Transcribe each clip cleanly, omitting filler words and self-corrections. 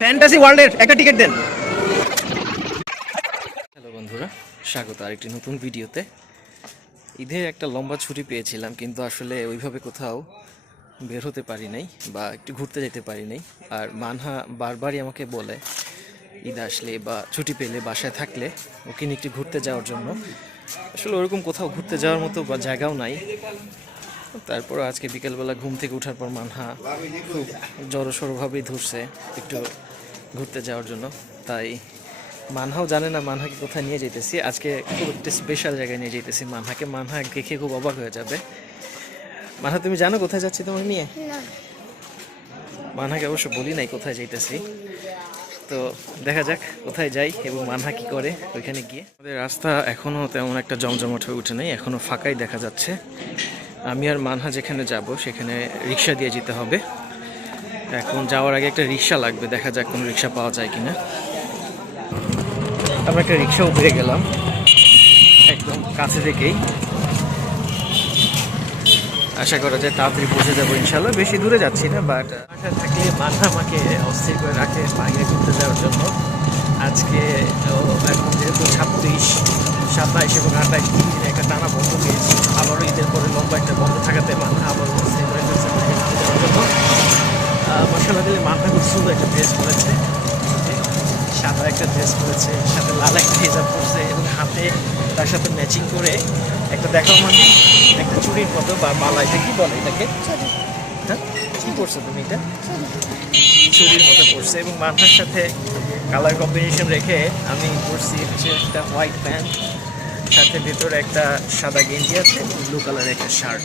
Fantasy ওয়ার্ল্ডের একটা ticket দেন। Hello বন্ধুরা, স্বাগত আরেকটি নতুন ভিডিওতে। ঈদের একটা লম্বা ছুটি পেয়েছিলাম, কিন্তু আসলে ওইভাবে কোথাও বের হতে পারি নাই বা একটু ঘুরতে যেতে পারি নাই। আর মানহা বারবারই আমাকে বলে ঈদ আসলে বা ছুটি পেলে বাসায় থাকলে ওকে নিয়ে একটু ঘুরতে যাওয়ার জন্য। আসলে ওরকম কোথাও ঘুরতে যাওয়ার মতো বা জায়গাও নাই। তারপর আজকে বিকেলবেলা ঘুম থেকে ওঠার পর মানহা খুব জড়সড়ভাবেই ধরছে একটু ঘুরতে যাওয়ার জন্য। তাই মানহাও জানে না মানহাকে কোথায় নিয়ে যেতেছি। আজকে খুব একটা স্পেশাল জায়গায় নিয়ে যেতেছি মানহাকে। মানহা দেখে খুব অবাক হয়ে যাবে। মানহা, তুমি জানো কোথায় যাচ্ছি তোমাকে নিয়ে? মানহাকে অবশ্য বলি নাই কোথায় যাইতেছি। তো দেখা যাক কোথায় যাই এবং মানহা কি করে ওইখানে গিয়ে। আমাদের রাস্তা এখনও তেমন একটা জমজমাট হয়ে উঠে নেই, এখনও ফাঁকাই দেখা যাচ্ছে। আমি আর মানহা যেখানে যাব সেখানে রিক্সা দিয়ে যেতে হবে। এখন যাওয়ার আগে একটা রিক্সা লাগবে, দেখা যাক কোনো রিক্সা পাওয়া যায় কিনা। আমরা একটা রিক্সাও পেয়ে গেলাম একদম কাছে থেকেই। আশা করা যায় তাড়াতাড়ি পৌঁছে যাবো ইনশাল্লাহ। বেশি দূরে যাচ্ছি না, বাট বাসায় থাকলে মানহা আমাকে অস্থির করে রাখে বাইরে ঘুরতে যাওয়ার জন্য। আজকে এখন যেহেতু 26, 27 এবং 28 তিন দিনে একটা টানা বন্ধ পেয়েছি, আবারও ঈদের পরে লম্বা একটা বন্ধ থাকাতে মানহা আবারও অস্থির করে ফেলছে বাইরে ঘুরতে যাওয়ার জন্য। মশালা দিলে মানহা খুব সুন্দর একটা ড্রেস পরেছে, সাদা একটা ড্রেস পরেছে, সাথে লাল একটা হিজাব পরছে এবং হাতে তার সাথে ম্যাচিং করে একটা দেখাও মানে একটা চুড়ির মতো বা মালা, এটা কি বলে এটাকে? হ্যাঁ, কি পরছো তুমি? এটা চুড়ির মতো পরছে এবং মাথার সাথে কালার কম্বিনেশন রেখে আমি পরছি হচ্ছে একটা হোয়াইট প্যান্ট, সাথে ভেতরে একটা সাদা গেঞ্জি আছে, ব্লু কালারের একটা শার্ট।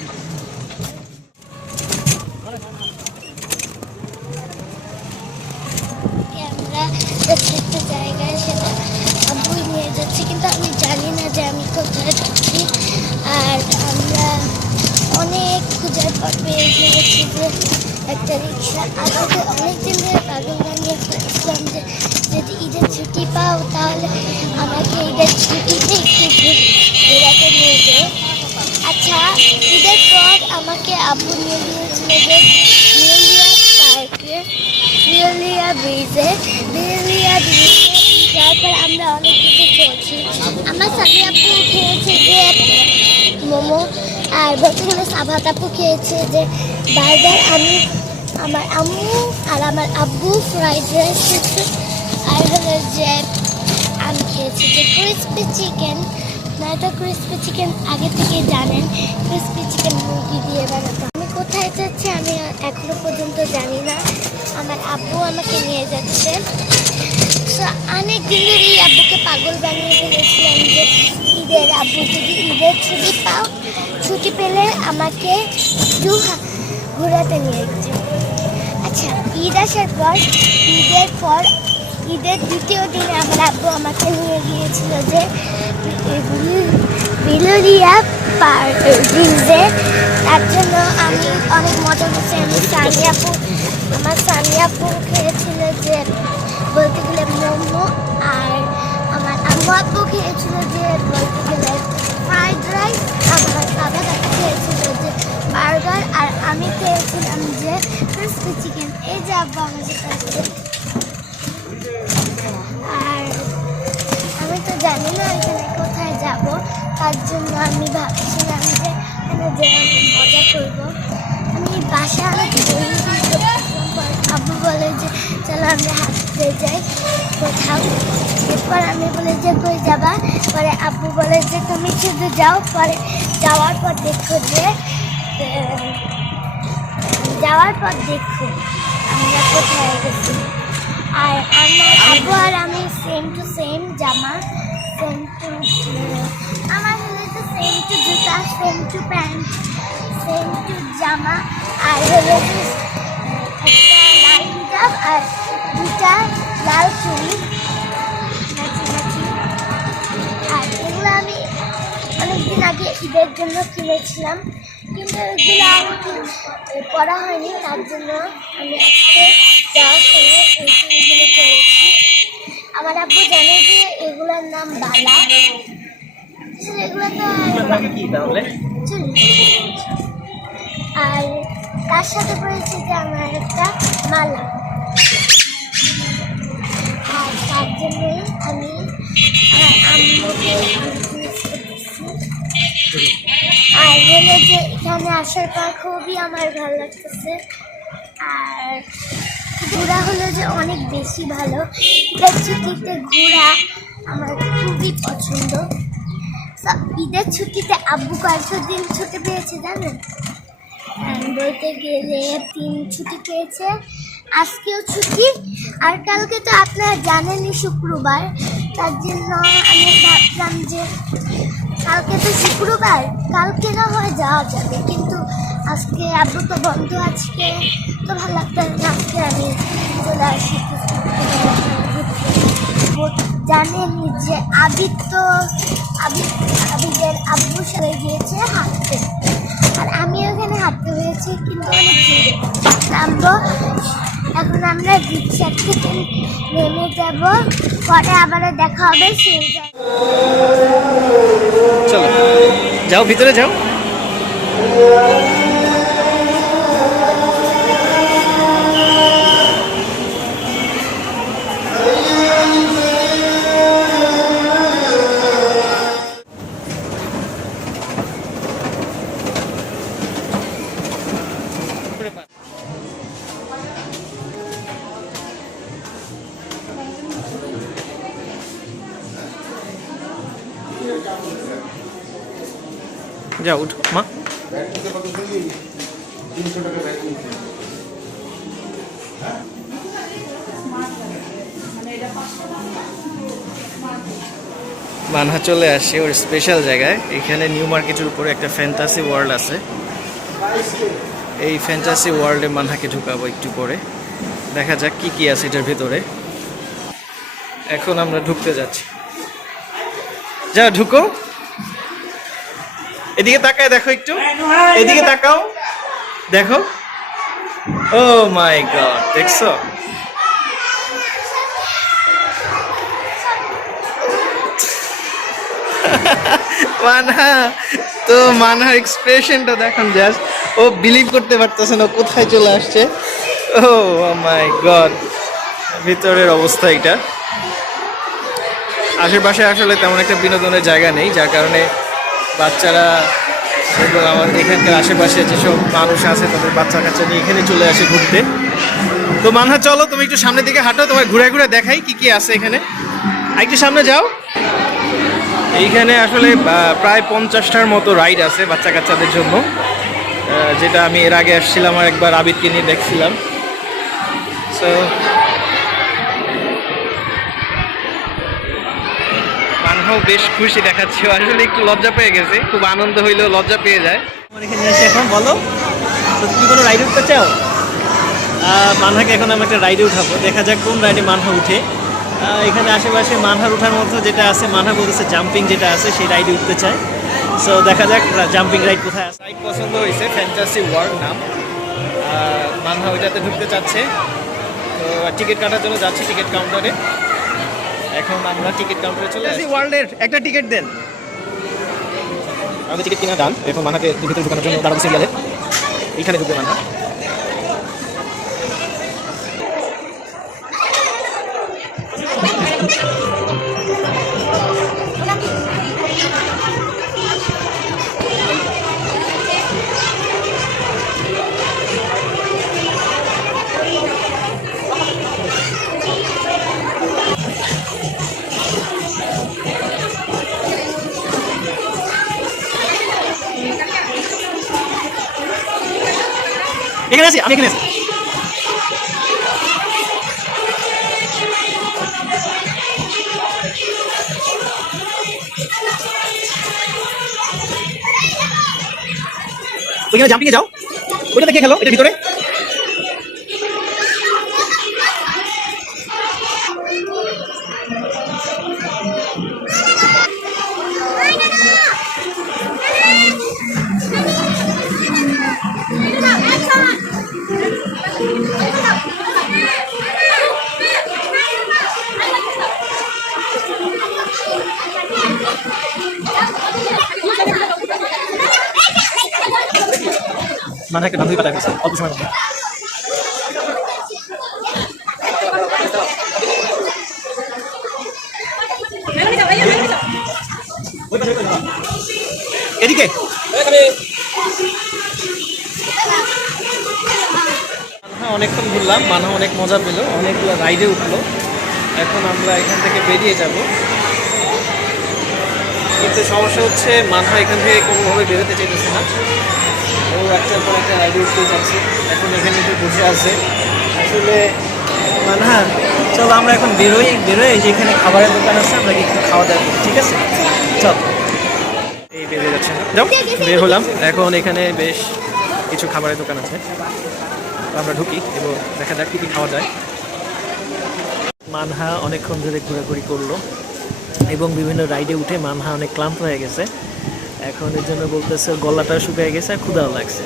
একটা জায়গায় সেটা আব্বুই নিয়ে যাচ্ছে, কিন্তু আমি জানি না যে আমি কোথায় যাচ্ছি। আর আমরা অনেক খোঁজার পর পেয়ে গিয়েছি যে একটা রিক্সা। আমাকে অনেকদিন ধরে পাগল বানিয়ে ফেলছিলাম যে যদি ঈদের ছুটি পাও তাহলে আমাকে ঈদের ছুটিতে একটু ঘোরাতে নিয়ে যাও। আচ্ছা, ঈদের পর আমাকে আব্বু নিয়ে গিয়েছিল যে নিউলিয়া পার্কে, নিউলিয়া ব্রিজে তারপর আমরা অনেক কিছু খেয়েছি। আমার সানি আপু খেয়েছে যে মোমো, আর বলতে গেলে সাভাত আপু খেয়েছে যে বার্গার। আমার আম্মু আর আমার আব্বু ফ্রাইড রাইস খেয়েছে। আর হলো যে আমি খেয়েছি যে ক্রিসপি চিকেন। নয়তো ক্রিসপি চিকেন আগে থেকে জানেন, ক্রিসপি চিকেন মুরগি দিয়ে বানাতে। আমি কোথায় যাচ্ছি আমি এখনো পর্যন্ত জানি না। আমার আব্বু আমাকে নিয়ে যাচ্ছে। অনেক দিন ধরেই আব্বুকে পাগল বানিয়ে ফেলেছিলাম যে ঈদের আব্বু যদি ঈদের ছুটি পাও, ছুটি পেলে আমাকে একটু ঘোরাতে নিয়ে যাচ্ছে। আচ্ছা, ঈদ আসার পর ঈদের দ্বিতীয় দিনে আমার আব্বু আমাকে নিয়ে গিয়েছিল যে বিলুরিয়া ব্রিজে। তার জন্য আমি অনেক মজা করছি। আমার সানি আপু খেয়েছিল যে বলতে গেলে মোমো, আর আমার আম্মু আপু খেয়েছিল যে বলতে গেলে ফ্রাইড রাইস, আমার সাদা কাকা খেয়েছিল যে বার্গার, আর আমি খেয়েছিলাম যে ক্রিসপি চিকেন। এই যে আব্বু আমাদের কাছে। আর আমি তো জানি না এখানে কোথায় যাব, তার জন্য আমি ভাবছিলাম যে এখানে যে আমি মজা করবো। আমি বাসায় আব্বু বলে যে চলো আমরা হাঁটতে যাই কোথাও। এরপর আমি বলে যে কই যাবা? পরে আব্বু বলে যে তুমি শুধু যাও, পরে যাওয়ার পর দেখো আমরা কোথায় গেছি। আর আমার আব্বু আর আমি সেম টু সেম জামা, আমার হলে তো সেম টু জুতা, same to pant, same to জামা, আর হলো একটা লাল হিজাব আর দুটা লাল চুড়ি নাচি। আর এগুলো আমি অনেকদিন আগে ঈদের জন্য কিনেছিলাম, কিন্তু এগুলো আমি পরা হয়নি। তার জন্য আমি আজকে যাওয়ার সময় এই চুড়িগুলো করেছি। আমার আব্বু জানে যে এগুলোর নাম বালা। এগুলো তো চুড়ি। আর তার সাথে পড়েছে যে আমার একটা মালা। আর তার জন্যই আমি আম্মুকে miss করতেছি। আর হলো যে এখানে আসার পর খুবই আমার ভালো লাগতেছে। আর ঘোরা হলো যে অনেক বেশি ভালো। ঈদের ছুটিতে ঘোরা আমার খুবই পছন্দ। ঈদের ছুটিতে আব্বু কয়েকটা দিন ছুটি পেয়েছে জানেন, বলতে গেলে 3 ছুটি পেয়েছে, আজকেও ছুটি। আর কালকে তো আপনারা জানেনই শুক্রবার, তার জন্য আমি ভাবলাম যে কালকে তো শুক্রবার, কালকে না হয় যাওয়া যাবে, কিন্তু আজকে আব্বু তো বন্ধ, আজকে তো ভালো লাগতো না, আজকে আমি চলে আসি। জানেনই যে আবিদের আব্বুর সাথে গিয়েছে হাঁটতে, আর আমি ওখানে হাঁটতে হয়েছি, কিন্তু অনেক দূরে নামবো। এখন আমরা রিক্সা থেকে নেমে যাব, পরে আবারও দেখা হবে সেই জায়গায়। চলো যাও, ভিতরে যাও। যাও উঠো মা। মানহা চলে আসে ওর স্পেশাল জায়গায়। এখানে নিউ মার্কেটের উপরে একটা ফ্যান্টাসি ওয়ার্ল্ড আছে। এই ফ্যান্টাসি ওয়ার্ল্ডে মানহাকে ঢুকাবো একটু পরে, দেখা যাক কি কি আছে এটার ভেতরে। এখন আমরা ঢুকতে যাচ্ছি। যা ঢুকো, এদিকে তাকায় দেখো, একটু এদিকে তাকাও, দেখো। ও মাই গড, দেখছো? মানহা তো, মানহার এক্সপ্রেশনটা দেখুন জাস্ট, ও বিলিভ করতে পারতেছে না কোথায় চলে আসছে। ও মাই গড, ভিতরের অবস্থা এটা। আশেপাশে আসলে তেমন একটা বিনোদনের জায়গা নেই, যার কারণে বাচ্চারা এবং আমাদের এখানকার আশেপাশে যেসব মানুষ আছে তাদের বাচ্চা কাচ্চা নিয়ে এখানে চলে আসে ঘুরতে। তো মানহা চলো, তুমি একটু সামনের দিকে হাঁটো, তোমার ঘুরে ঘুরে দেখাই কি কি আছে এখানে। একটু সামনে যাও। এইখানে আসলে প্রায় 50টার মতো রাইড আছে বাচ্চা কাচ্চাদের জন্য, যেটা আমি এর আগে আসছিলাম আর একবার আবিদকে নিয়ে দেখছিলাম। সো মানহাও বেশ খুশি দেখাচ্ছে, আসলে একটু লজ্জা পেয়ে গেছে, খুব আনন্দ হইলেও লজ্জা পেয়ে যায়। আমার এখানে এসে এখন বলো তো, তুমি কোনো রাইড উঠতে চাও? মানহাকে এখন আমি একটা রাইডে উঠাবো, দেখা যাক কোন রাইডে মানহা উঠে। এখানে আশেপাশে মানহার ওঠার মতো যেটা আছে, মানহা বলতেছে জাম্পিং যেটা আছে সেই রাইডে উঠতে চায়। সো দেখা যাক জাম্পিং রাইড কোথায় আছে। রাইড পছন্দ হয়েছে, ফ্যান্টাসি ওয়ার্ল্ড নাম। মানহা ওইটাতে ঢুকতে চাচ্ছে, তো টিকিট কাটার জন্য যাচ্ছি টিকিট কাউন্টারে। এখন আমরা টিকিট কাউন্টারে চলে আসি। ওয়ার্ল্ডের একটা টিকিট দেন। আমাদের টিকিট কিনা ডান, এখন মানহাকে ভিতরে ঢুকানোর জন্য দাঁড়াবো সিরিয়ালে। এইখানে ঢুকবে মানহা। এখানে আছি, আমি এখানে আছি। ওইখানে জাম্পিং এ যাও, ওইটা দেখে খেলো, এটার ভিতরে। মানে একটা বান্ধবী পাঠায় ফেলছে অল্প সময়ের মধ্যে। করলাম, মানহা অনেক মজা পেল, অনেকগুলো রাইডে উঠলো। এখন আমরা এখান থেকে বেরিয়ে যাব, কিন্তু সমস্যা হচ্ছে মানহা এখান থেকে কোনোভাবে বেরোতে চাইতেছে না। ও একটার পর একটা রাইডে উঠতে যাচ্ছে, এখন এখানে একটু বসে আছে। আসলে মানহা, চলো আমরা এখন বেরোই যেখানে খাবারের দোকান আছে, আমরা একটু খাওয়া দাওয়া করি, ঠিক আছে? চল, এই বেরিয়ে যাচ্ছে না, যাও বের হলাম। এখন এখানে বেশ কিছু খাবারের দোকান আছে, আমরা ঢুকি এবং দেখা যাক কী খাওয়া যায়। মানহা অনেকক্ষণ ধরে ঘোরাঘুরি করলো এবং বিভিন্ন রাইডে উঠে মানহা অনেক ক্লান্ত হয়ে গেছে। এখন এর জন্য বলতেছে গলাটা শুকিয়ে গেছে আর ক্ষুধাও লাগছে।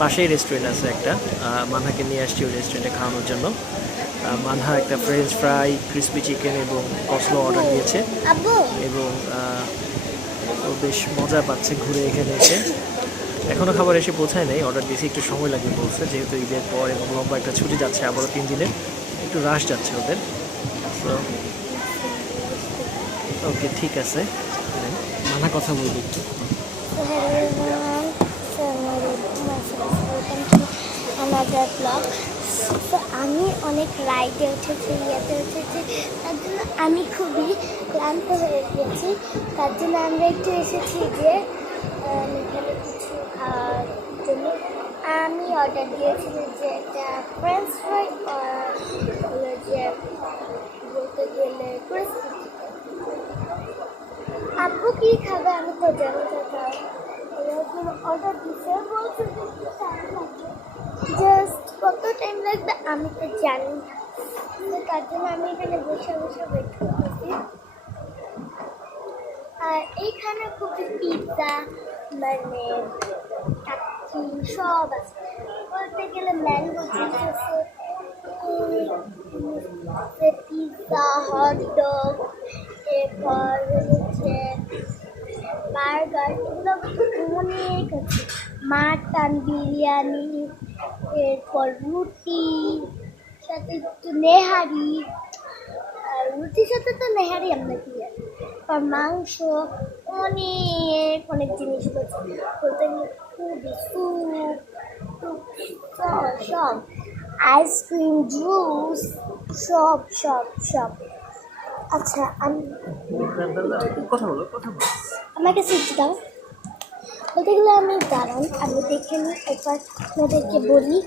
পাশেই রেস্টুরেন্ট আছে একটা, মানহাকে নিয়ে আসছি ওই রেস্টুরেন্টে খাওয়ানোর জন্য। মানহা একটা ফ্রেঞ্চ ফ্রাই, ক্রিসপি চিকেন এবং কসলো অর্ডার দিয়েছে আব্বু এবং ও বেশ মজা পাচ্ছে ঘুরে এখানে এসে। এখনও খাবার এসে পৌঁছায় নেই, অর্ডার দিয়েছি, একটু সময় লাগবে বলছে, যেহেতু ঈদের পর এবং লম্বা একটা ছুটি যাচ্ছে, আবারও 3 দিনের একটু রাশ যাচ্ছে ওদের। তো ওকে, ঠিক আছে, মানা কথা বলবি একটু। আমাদের ব্লগ। তো আমি অনেক রাইডে উঠেছি, ইয়েতে উঠেছি, তার জন্য আমি খুবই ক্লান্ত হয়ে গেছি। তার জন্য আমরা একটু এসেছি যে এখানে কিছু খাওয়ার জন্য। আমি অর্ডার দিয়েছিলাম যে একটা ফ্রেঞ্চ ফ্রাই যে বলতে গেলে ক্রিসপি। আপু কি খাবে আমি তো জানতে চাই। এরকম অর্ডার দিতে বলছে জাস্ট কত টাইম লাগবে আমি তো জানি না। তো তার জন্য আমি এখানে বসে বসে ওয়েট করতেছি। আর এইখানে খুবই পিৎজা মানে টাকি সব আছে, বলতে গেলে ম্যাঙ্গো জুস আছে, পিৎজা, হটডগ, এরপর হচ্ছে বার্গার, এগুলো অনেক আছে, মাটন বিরিয়ানি, এরপর রুটি সাথে একটু নেহারি, আর রুটির সাথে তো নেহারি আমরা কি জানি, আর মাংস, অনেক অনেক জিনিস বলতে গেলে খুবই স্যুপ সব, আইসক্রিম, জুস, সব সব সব। আচ্ছা কথা বলো, কথা বলো। আমাকে সিট দাও। বলতে গেলে আমি দাঁড়ান, আমি দেখে নিই, একবার আপনাদেরকে বলি,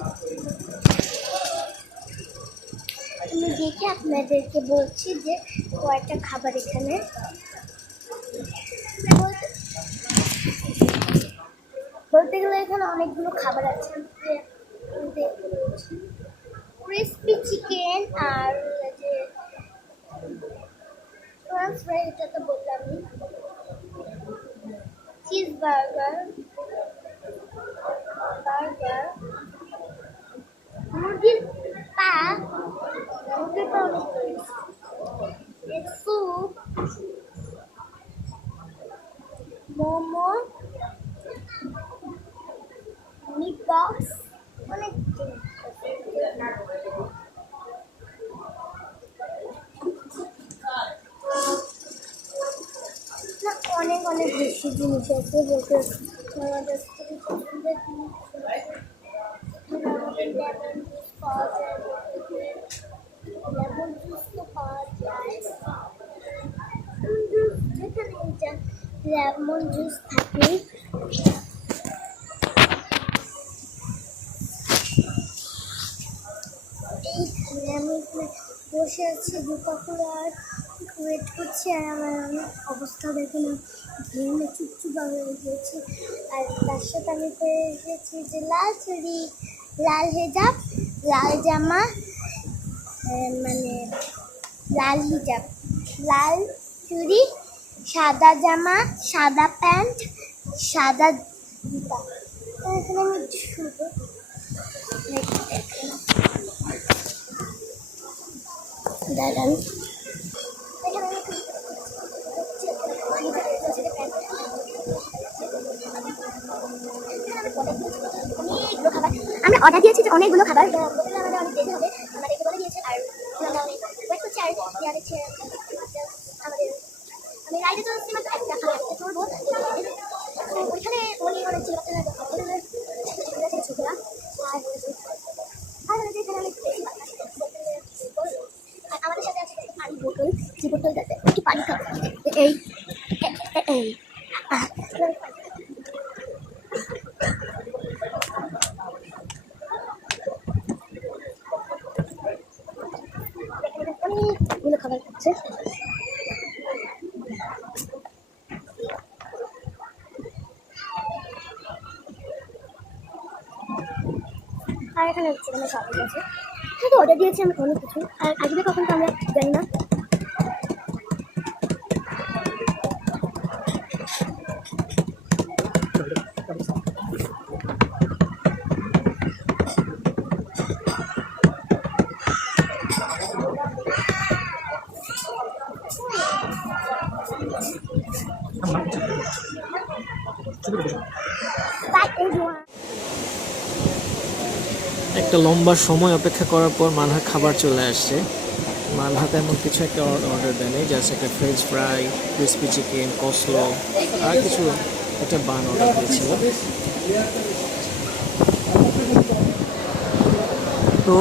আমি দেখে আপনাদেরকে বলছি যে কয়েকটা খাবার এখানে বলতে গেলে এখানে অনেকগুলো খাবার আছে। ক্রিসপি চিকেন আর যে ফ্রেঞ্চ ফ্রাই, এটা তো বললামই, চিজ বার্গার, মুরগির পা, স্যুপ, মোমো, মিট বক্স, অনেক জিনিস আছে। না, অনেক অনেক বেশি জিনিস আছে, বলতে আমাদের খুবই পছন্দের জিনিস। আমাদের লেমন জুস পাওয়া যায়, লেমন জুস তো পাওয়া যায়, যেখানে লেমন জুস থাকে। এইখানে আমি বসে আছি দুপা করে আর ওয়েট করছি, আর আমার অনেক অবস্থা দেখে না, ঘেমে চুপচুপা হয়ে গিয়েছি। আর তার সাথে আমি পেয়ে এসেছি যে লাল চুড়ি, লাল হেজাব, লাল জামা, মানে লাল হিজাব, লাল চুড়ি, সাদা জামা, সাদা প্যান্ট, সাদা জুতা। এখানে আমি শুধু দাঁড়ান, আমরা অর্ডার দিয়েছি অনেকগুলো খাবার, আমাদের অনেক দেরি হবে, আমাদেরকে বলে দিয়েছে। আর আমরা অনেক ওয়েট করছি, আর হচ্ছে আমাদের আমি রাইডে চলছি মাত্র একটা খাবার চলবো, ওইখানে অনেক ছিল ছোটরা, আর এখানে আমি পানি বোতল, যে বোতলটাতে একটু পানি খাবো। এই এই অনেকগুলো খাবার খাচ্ছে। আর এখানে হচ্ছে মানে শপিং আছে, হয়তো অর্ডার দিয়েছি আমি অনেক কিছু, আর আসবে কখন তো আমরা জানি না। একটা লম্বা সময় অপেক্ষা করার পর মানহার খাবার চলে আসছে। মানহা তেমন কিছু একটা অর্ডার দেয় নাই, জাস্ট একটা French fry, crispy chicken, coleslaw আর কিছু একটা বান অর্ডার দিয়েছিল। তো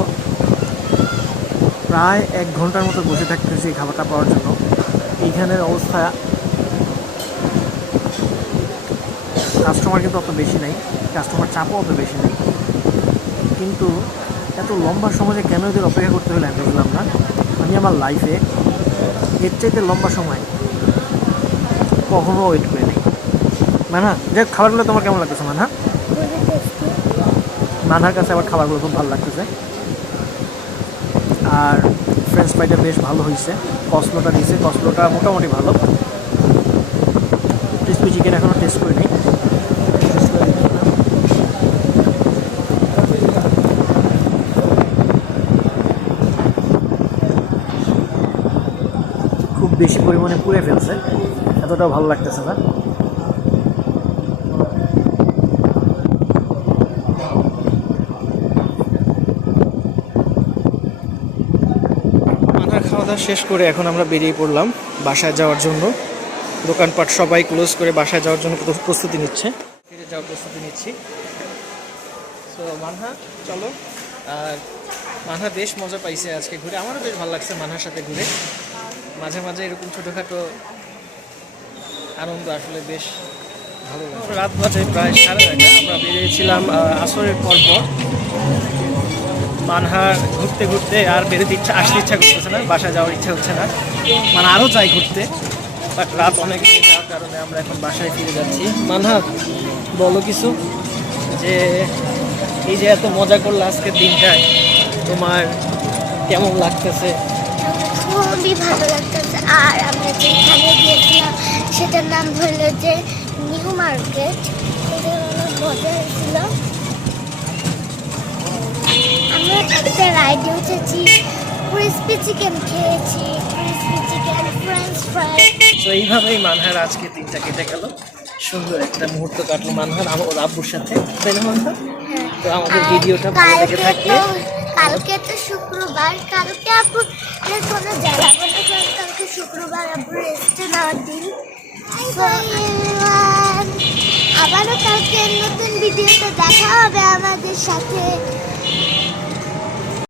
প্রায় 1 ঘন্টার মতো বসে থাকতেছি খাবারটা পাওয়ার জন্য। এইখানের অবস্থা, কাস্টমার কিন্তু অত বেশি নাই, কাস্টমার চাপও অত বেশি নেই, কিন্তু এত লম্বা সময় কেন এদের অপেক্ষা করতে হলে আমি বুঝলাম না। আমি আমার লাইফে এর চাইতে লম্বা সময় কখনো ওয়েট করে নেই। মানহা, যাক খাবারগুলো তোমার কেমন লাগতেছে মানহা? মানহার কাছে আবার খাবারগুলো খুব ভালো লাগতেছে, আর ফ্রেঞ্চ ফ্রাইটা বেশ ভালো হয়েছে। কসলোটা দিয়েছে, কসলোটা মোটামুটি ভালো। ক্রিসপি চিকেন এখনও টেস্ট করে নিই, খুব বেশি পরিমাণে পুড়ে ফেলছে, এতটাও ভালো লাগতেছে না। খাওয়া দাওয়া শেষ করে এখন আমরা বেরিয়ে পড়লাম বাসায় যাওয়ার জন্য। দোকানপাট সবাই ক্লোজ করে বাসায় যাওয়ার জন্য প্রস্তুতি নিচ্ছে, ফিরে যাওয়ার প্রস্তুতি নিচ্ছি। তো মানহা চলো। আর মানহা বেশ মজা পাইছে আজকে ঘুরে, আমারও বেশ ভালো লাগছে মানহার সাথে ঘুরে। মাঝে মাঝে এরকম ছোটোখাটো আনন্দ আসলে বেশ ভালো লাগে। রাত বাজে প্রায় 11:30, আমরা বেরিয়েছিলাম আসরের পর। মানহার ঘুরতে ঘুরতে আর বেরোতে আসতে ইচ্ছা করতেছে না, বাসায় যাওয়ার ইচ্ছা হচ্ছে না, মানে আরও চাই ঘুরতে, বাট রাত অনেক হয়ে যাওয়ার কারণে আমরা এখন বাসায় ফিরে যাচ্ছি। মানহা বলো কিছু, যে এই যে এত মজা করলো আজকের দিনটায়, তোমার কেমন লাগতেছে? খুবই ভালো লাগতেছে। আর আমরা যেখানে গিয়েছিলাম সেটার নাম হলো যে নিউ মার্কেট, সেটা অনেক মজা হয়েছিল। আমরা একটা রাইডে উঠেছি, ক্রিসপি চিকেন খেয়েছি, ক্রিসপি চিকেন, ফ্রেঞ্চ ফ্রাই। তো এইভাবেই মানহার আজকে দিনটা কেটে গেল, সুন্দর একটা মুহূর্ত কাটলো মানহার ওর আব্বুর সাথে, তাই না মানহা? তো আমাদের ভিডিওটা ভালো লেগে থাকলে, কালকে তো শুক্রবার, কালকে আপুর কোনো জ্বালাবো না, কারণ কালকে শুক্রবার আপুর রেস্টে নেওয়ার দিন। আবারও কালকে নতুন ভিডিওতে দেখা হবে আমাদের সাথে।